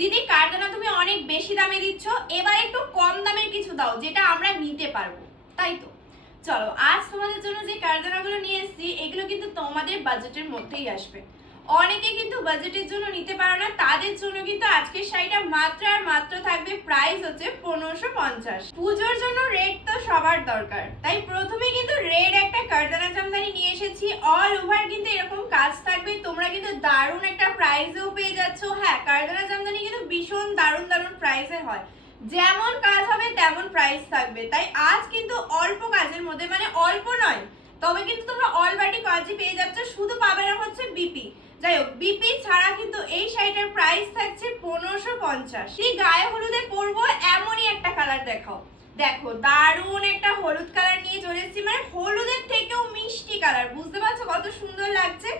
দিদি কারদানা তুমি অনেক বেশি দামে দিচ্ছ, এবার একটু কম দামের কিছু দাও যেটা আমরা নিতে পারবো। তাই তো, চলো আজ তোমাদের জন্য যে কারদানাগুলো নিয়ে এসেছি এগুলো কিন্তু তোমাদের বাজেটের মধ্যেই আসবে। অনেকে কিন্তু বাজেটের জন্য নিতে পারো না, তাদের জন্য কিন্তু আজকের শাড়িটা মাত্র আর মাত্র থাকবে, প্রাইস হচ্ছে 1550। পুজোর জন্য রেড তো সবার দরকার, তাই প্রথমে কিন্তু রেড একটা কারদানা জামদানি নিয়ে এসেছি। অল ওভার কিন্তু এরকম কাজ থাকবে, তোমরা কিন্তু দারুণ একটা প্রাইসেও পেয়ে যাচ্ছ। হ্যাঁ, কারদানা জামদানি কিন্তু ভীষণ দারুণ দারুণ প্রাইসে হয়, যেমন কাজ হবে তেমন প্রাইস থাকবে। তাই আজ কিন্তু অল্প কাজের মধ্যে, মানে অল্প নয় তবে কিন্তু তোমরা অল বাটি কাজই পেয়ে যাচ্ছ, শুধু পাবে না হচ্ছে বিপি। যাই হোক, বিপি ছাড়া কিন্তু এই শাড়িটার প্রাইস থাকছে 1550। সেই গায়ে হলুদে পরবো এমনই একটা কালার দেখাও। দেখো দারুণ একটা হলুদ কালার নিয়ে চলে এসেছি, মানে হলুদের থেকেও মিষ্টি কালার, বুঝতে পারছো কত সুন্দর লাগছে।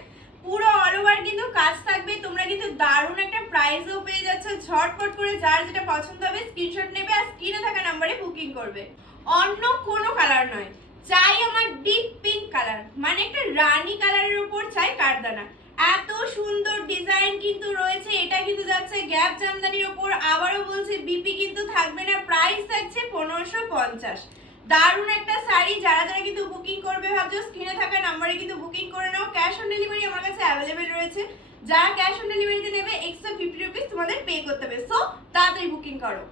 পুরো অল ওভার কিন্তু কাজ থাকবে, তোমরা কিন্তু দারুণ একটা প্রাইসও পেয়ে যাচ্ছ। ঝটপট করে যার যেটা পছন্দ হবে স্ক্রিনশট নেবে আর স্ক্রিনে থাকা নম্বরে বুকিং করবে। অন্য কোনো কালার নয়, চাই আমার ডিপ পিঙ্ক কালার, মানে একটা রানী কালারের উপর চাই কারদানা। এত সুন্দর ডিজাইন কিন্তু রয়েছে, এটা কিন্তু যাচ্ছে গ্যাপ জামদানির উপর। আবারও বলছি বিপি কিন্তু থাকবে না, প্রাইস থাকছে 1550। দারুণ একটা শাড়ি, যারা যারা কিন্তু বুকিং করবে ভাবছো স্ক্রিনে থাকা নাম্বারে কিন্তু বুকিং করে নাও। ক্যাশ অন ডেলিভারি আমার কাছে অ্যাভেলেবেল রয়েছে, যারা ক্যাশ অন ডেলিভারিতে নেবে এক্সট্রা 50 রুপিস তোমাদের পে করতে হবে। সো তাড়াতাড়ি বুকিং করো।